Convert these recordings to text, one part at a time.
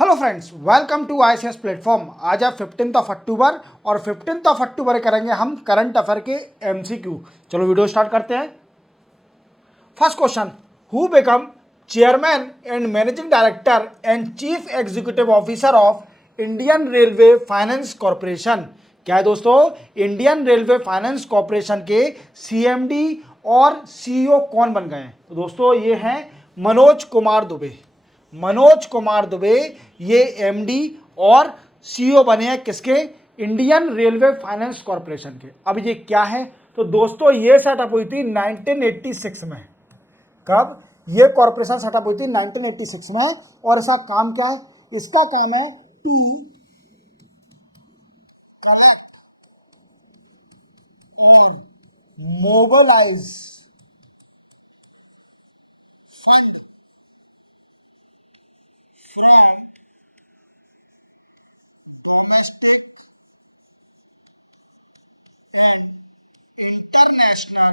Hello friends, welcome to ICS platform. आज है 15 अक्टूबर और 15 अक्टूबर करेंगे हम करंट अफेयर के एमसीक्यू। चलो वीडियो स्टार्ट करते हैं। First question, who become chairman and managing director and chief executive officer of Indian railway finance corporation. क्या है दोस्तों? इंडियन रेलवे फाइनेंस कॉरपोरेशन के सीएमडी और सीईओ कौन बन गए हैं? तो दोस्तों ये हैं मनोज कुमार दुबे। मनोज कुमार दुबे ये एमडी और सीईओ बने हैं किसके? इंडियन रेलवे फाइनेंस कॉरपोरेशन के। अब ये क्या है? तो दोस्तों ये सेटअप हुई थी 1986 में। कब ये कॉरपोरेशन सेटअप हुई थी? 1986 में। और इसका काम क्या है? इसका काम है टू कलेक्ट और mobilize fund from domestic and international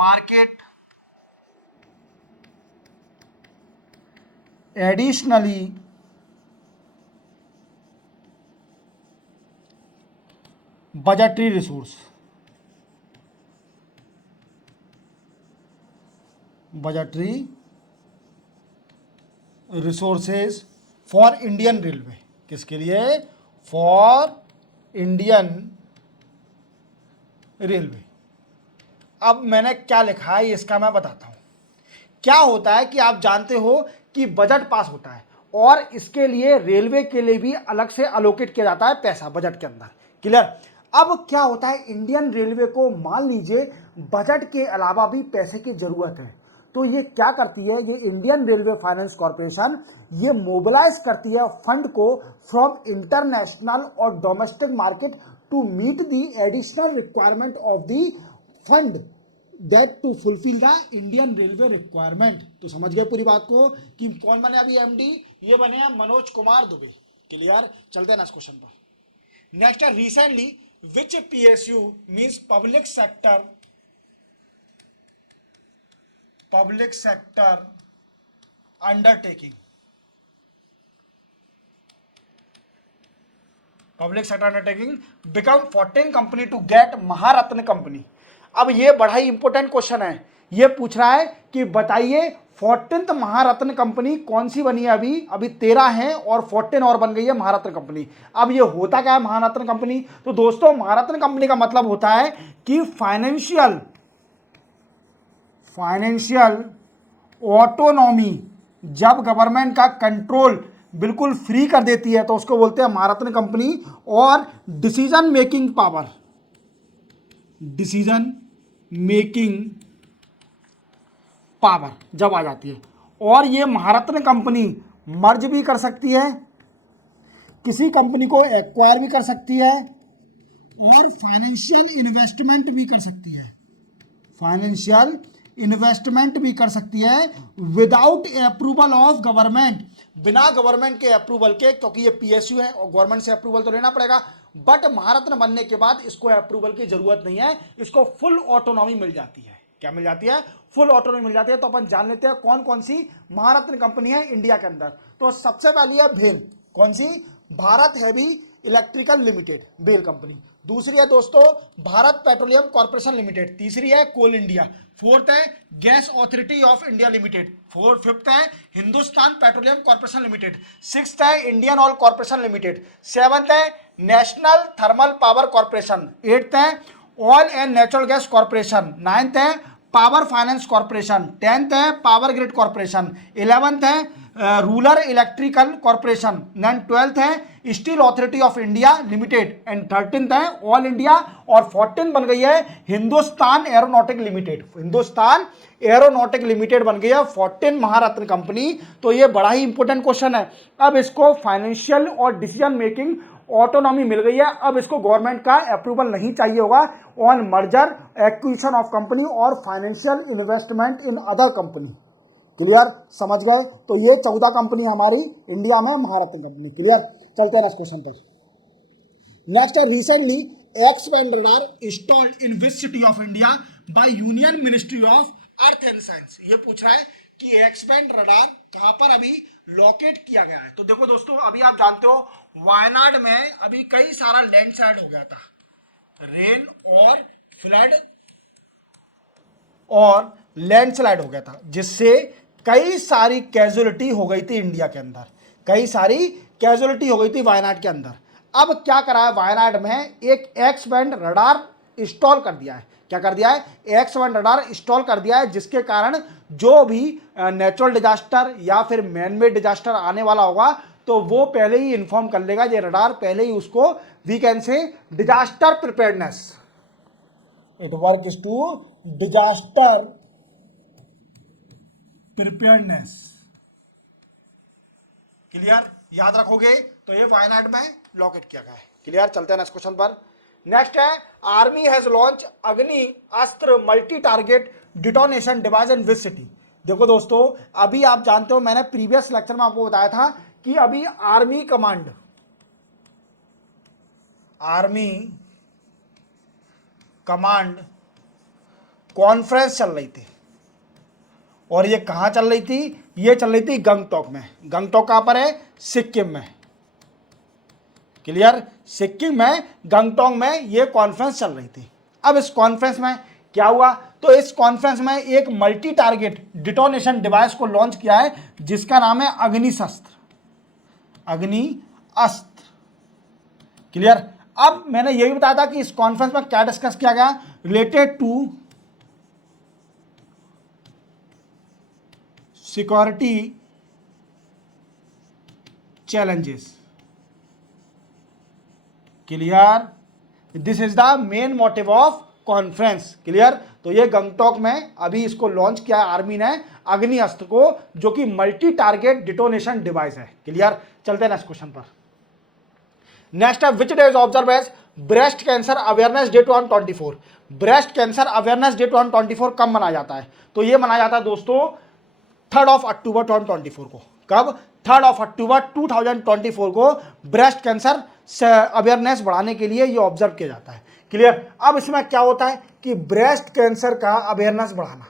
market additionally budgetary resources for Indian railway. किसके लिए? For Indian railway. अब मैंने क्या लिखा है इसका मैं बताता हूं। क्या होता है कि आप जानते हो कि बजट पास होता है और इसके लिए रेलवे के लिए भी अलग से अलोकेट किया जाता है पैसा बजट के अंदर। क्लियर? अब क्या होता है, इंडियन रेलवे को मान लीजिए बजट के अलावा भी पैसे की जरूरत है, तो ये क्या करती है? ये इंडियन रेलवे फाइनेंस कॉरपोरेशन ये मोबिलाइज करती है फंड को फ्रॉम इंटरनेशनल और domestic market to meet the additional requirement of the fund that to fulfil the Indian railway requirement. तो समझ गए पूरी बात को कि कौन बने अभी एमडी? ये बने हैं मनोज कुमार दुबे। क्लियर? चलते हैं नेक्स्ट क्वेश्चन पर। नेक्स्ट है recently which PSU means public sector undertaking. Public sector undertaking become 14 company to get Maharatna company. अब ये बड़ा ही इंपॉर्टेंट क्वेश्चन है। ये पूछ रहा है कि बताइए 14th महारत्न कंपनी कौन सी बनी है? अभी 13 है और 14 और बन गई है महारत्न कंपनी। अब ये होता क्या है महारत्न कंपनी? तो दोस्तों महारत्न कंपनी का मतलब होता है कि फाइनेंशियल ऑटोनॉमी। जब गवर्नमेंट का कंट्रोल बिल्कुल फ्री कर देती है तो उसको बोलते हैं महारत्न कंपनी। और डिसीजन मेकिंग पावर जब आ जाती है। और ये महारत्न कंपनी मर्ज भी कर सकती है, किसी कंपनी को एक्वायर भी कर सकती है और फाइनेंशियल इन्वेस्टमेंट भी कर सकती है विदाउट अप्रूवल ऑफ गवर्नमेंट। बिना गवर्नमेंट के अप्रूवल के, क्योंकि ये पीएसयू है और गवर्नमेंट से अप्रूवल तो लेना पड़ेगा। बट महारत्न बनने के बाद इसको अप्रूवल की जरूरत नहीं है, इसको फुल ऑटोनॉमी मिल जाती है। क्या मिल जाती है? फुल ऑटोनॉमी मिल जाती है। तो अपन जान लेते हैं कौन कौन सी महारत्न कंपनी है इंडिया के अंदर। तो सबसे पहली है भेल। कौन सी? Bharat heavy electrical limited, BHEL company. दूसरी है दोस्तों भारत पेट्रोलियम कॉर्पोरेशन लिमिटेड। तीसरी है कोल इंडिया। फोर्थ है gas authority of India limited. Fifth है Hindustan petroleum corporation limited. Sixth है Indian oil corporation limited. Seventh है national thermal power corporation. Eighth है oil and natural gas corporation. Ninth है power finance corporation. 10th है power grid corporation. 11th है rural electrical corporation. Then 12th है steel authority of India limited and 13th है all India. और 14 बन गई है Hindustan aeronautic limited. Hindustan aeronautic limited बन गई है 14 महारत्न कंपनी। तो ये बड़ा ही इंपॉर्टेंट क्वेश्चन है। अब इसको फाइनेंशियल और डिसीजन मेकिंग ऑटोनॉमी मिल गई है। अब इसको गवर्नमेंट का अप्रूवल नहीं चाहिए होगा on merger acquisition of company और financial investment in other company. Clear? समझ गए? तो ये 14 कंपनी हमारी इंडिया में महारत्न कंपनी। क्लियर? चलते हैं नेक्स्ट क्वेश्चन पर। नेक्स्ट है recently x band radar installed in which city of India by union ministry of earth and science. ये पूछ रहा है कि एक्स बैंड रडार कहां पर अभी लोकेट किया गया है। तो देखो दोस्तों, अभी आप जानते हो वायनाड में अभी कई सारा लैंडस्लाइड हो गया था, रेन और फ्लड और लैंडस्लाइड हो गया था, जिससे कई सारी कैजुअलिटी हो गई थी इंडिया के अंदर, कई सारी कैजुअलिटी हो गई थी वायनाड के अंदर। अब क्या करा है, वायनाड में एक एक्स बैंड रडार इंस्टॉल कर दिया है। क्या कर दिया है, एक्स बैंड रडार इंस्टॉल कर दिया है, जिसके कारण जो भी नेचुरल डिजास्टर या फिर मैन मेड डिजास्टर आने वाला होगा तो वो पहले ही इंफॉर्म कर लेगा, ये रडार पहले ही उसको we can say disaster preparedness, it works to disaster preparedness. Clear, याद रखोगे तो ये वायनाड में लॉकेट किया गया है। क्लियर, चलते हैं नेक्स्ट क्वेश्चन पर। नेक्स्ट है, आर्मी हैज लॉन्च अग्नि अस्त्र multi target detonation device in which city. देखो दोस्तों, अभी आप जानते हो, मैंने प्रीवियस लेक्चर में आपको बताया था कि अभी आर्मी कमांड कॉन्फ्रेंस चल रही थी, और ये कहां चल रही थी, ये चल रही थी गंगटोक में। गंगटोक कहां पर है, सिक्किम में। क्लियर, सिक्किम में गंगटोक में ये कॉन्फ्रेंस चल रही थी। अब इस कॉन्फ्रेंस में क्या हुआ, तो इस कॉन्फ्रेंस में एक मल्टी टारगेट डिटोनेशन डिवाइस को लॉन्च किया है, जिसका नाम है अग्निशस्त्र, अग्नि अस्त्र। क्लियर, अब मैंने ये भी बताया था कि इस कॉन्फ्रेंस में क्या डिस्कस किया गया, related to security challenges। Clear, this is the main motive of conference. Clear, तो ये गंगटोक में अभी इसको लॉन्च किया है आर्मी ने, अग्नि अस्त्र को, जो कि मल्टी टारगेट डिटोनेशन डिवाइस है। क्लियर, चलते हैं नेक्स्ट क्वेश्चन पर। नेक्स्ट है, which day is observe as breast cancer awareness day 2024। Breast cancer awareness day 2024 कब मनाया जाता है, तो ये मनाया जाता है दोस्तों 3 अक्टूबर 2024 को। कब, 3 अक्टूबर 2024 को ब्रेस्ट कैंसर अवेयरनेस बढ़ाने के लिए ये ऑब्जर्व किया जाता है। क्लियर, अब इसमें क्या होता है कि ब्रेस्ट कैंसर का अवेयरनेस बढ़ाना,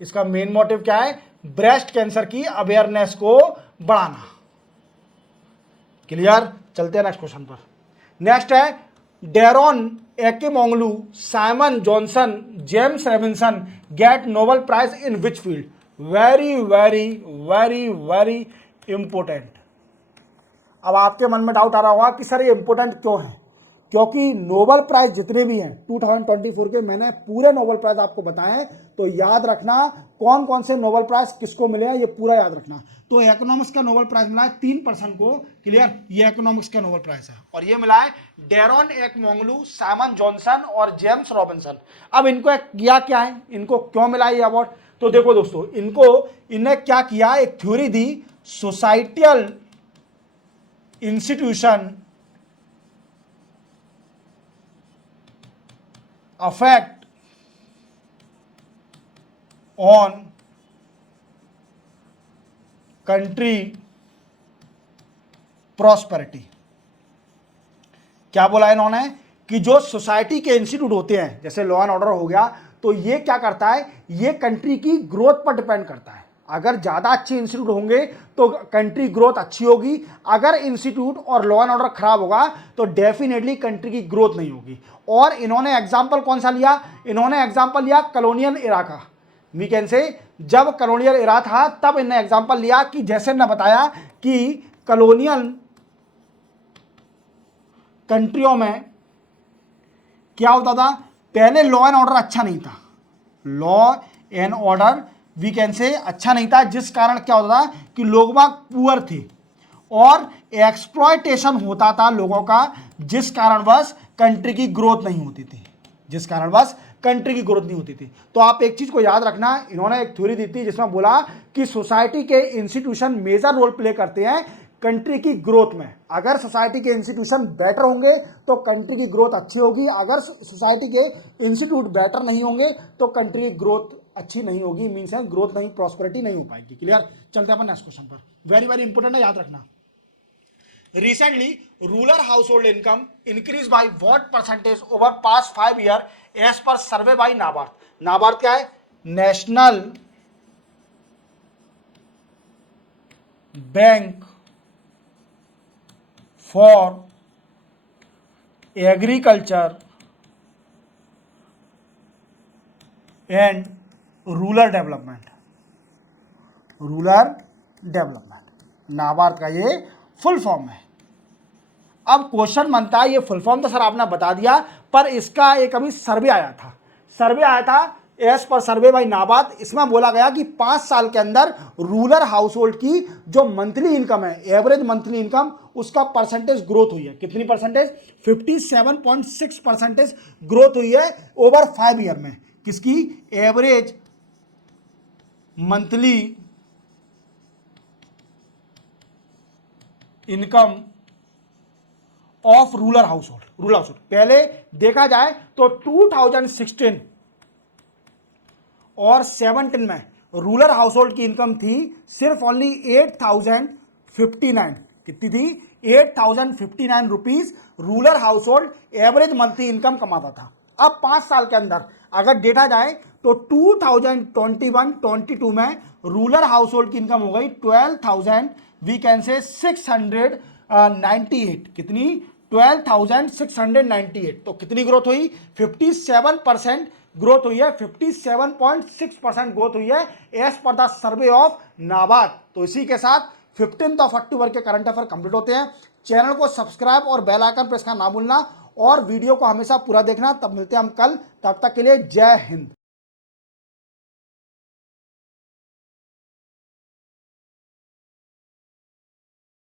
इसका मेन मोटिव क्या है, ब्रेस्ट कैंसर की अवेयरनेस को बढ़ाना। क्लियर, चलते हैं नेक्स्ट क्वेश्चन पर। नेक्स्ट है, Daron Acemoglu, Simon Johnson, James Robinson get Nobel prize in which field. Very very very very important. अब आपके मन में डाउट आ रहा होगा कि सर ये इंपोर्टेंट क्यों है, क्योंकि नोबेल प्राइज जितने भी हैं 2024 के, मैंने पूरे नोबेल प्राइज आपको बताए हैं, तो याद रखना कौन कौन से नोबेल प्राइज किसको मिले हैं, ये पूरा याद रखना। तो इकोनॉमिक्स का नोबेल प्राइज मिला है 3 पर्सन को। क्लियर, ये इकोनॉमिक्स का नोबेल प्राइज है, और ये मिला है डेरोन एकेमोंगलू, साइमन जॉनसन और जेम्स रॉबिन्सन। अब इनको किया क्या है, इनको क्यों मिला ये अवार्ड, तो देखो दोस्तों, इन्हें क्या किया, एक theory the, societal institution affect on country prosperity. क्या बोला इन्होंने कि जो सोसाइटी के इंस्टीट्यूट होते हैं, जैसे लॉ एंड ऑर्डर हो गया, तो ये क्या करता है, ये कंट्री की ग्रोथ पर डिपेंड करता है। अगर ज़्यादा अच्छे इंस्टीट्यूट होंगे तो कंट्री ग्रोथ अच्छी होगी, अगर इंस्टीट्यूट और लॉ एंड ऑर्डर खराब होगा तो डेफिनेटली कंट्री की ग्रोथ नहीं होगी। और इन्होंने एग्जाम्पल कौन सा लिया, इन्होंने एग्जाम्पल लिया कॉलोनियल एरा का। वी कैन से, जब कॉलोनियल एरा था तब इन्होंने एग्जाम्पल लिया कि जैसे मैं बताया कि कॉलोनियल कंट्रियों में क्या होता था, पहले लॉ एंड ऑर्डर अच्छा नहीं था, law and order we can say अच्छा नहीं था, जिस कारण क्या होता था कि लोग बाग पुअर थे और एक्सप्लॉयटेशन होता था लोगों का, जिस कारणवश कंट्री की ग्रोथ नहीं होती थी, जिस कारणवश कंट्री की ग्रोथ नहीं होती थी। तो आप एक चीज को याद रखना, इन्होंने एक थ्योरी दी थी जिसमें बोला कि सोसाइटी के इंस्टीट्यूशन मेजर रोल प्ले करते हैं कंट्री की ग्रोथ में। अगर सोसाइटी के इंस्टीट्यूशन बेटर होंगे तो कंट्री की ग्रोथ अच्छी होगी, अगर सोसाइटी के इंस्टीट्यूट बेटर नहीं होंगे तो कंट्री की ग्रोथ अच्छी नहीं होगी, मीन्स है ग्रोथ नहीं, प्रॉस्पेरिटी नहीं हो पाएगी। क्लियर, चलते हैं अपन नेक्स्ट क्वेश्चन पर। वेरी वेरी इंपॉर्टेंट है, याद रखना। Recently, rural household income increased by what percentage over past 5 years as per survey by NABARD। NABARD क्या है, national bank for agriculture and rural development, NABARD का ये फुल फॉर्म है। अब क्वेश्चन बनता है, ये फुल फॉर्म तो सर आपने बता दिया, पर इसका एक अभी सर्वे आया था as per survey by NABARD. इसमें बोला गया कि 5 साल के अंदर रूरल हाउस होल्ड की जो मंथली इनकम है, एवरेज मंथली इनकम, उसका परसेंटेज ग्रोथ हुई है। कितनी परसेंटेज? 57.6% ग्रोथ हुई है ओवर 5 ईयर में। किसकी? Average monthly income of rural house hold. पहले देखा जाए तो 2016 और 17 में रूरल हाउस होल्ड की इनकम थी सिर्फ ओनली 8059। कितनी थी? 8059 rupees rural house hold average monthly income कमाता था। अब 5 साल के अंदर अगर देखा जाए तो 2021-22 में रूरल हाउस होल्ड की इनकम हो गई 12,000 वी कैन से 698। कितनी? 12,698। तो कितनी ग्रोथ हुई? 57% ग्रोथ हुई है, 57.6% ग्रोथ हुई है as per the survey of NABARD. तो इसी के साथ 15 अक्टूबर के करंट अफेयर कंप्लीट होते हैं। चैनल को सब्सक्राइब और बेल आइकन प्रेस करना ना भूलना, और वीडियो को हमेशा पूरा देखना। तब मिलते हैं हम कल, तब तक के लिए जय हिंद।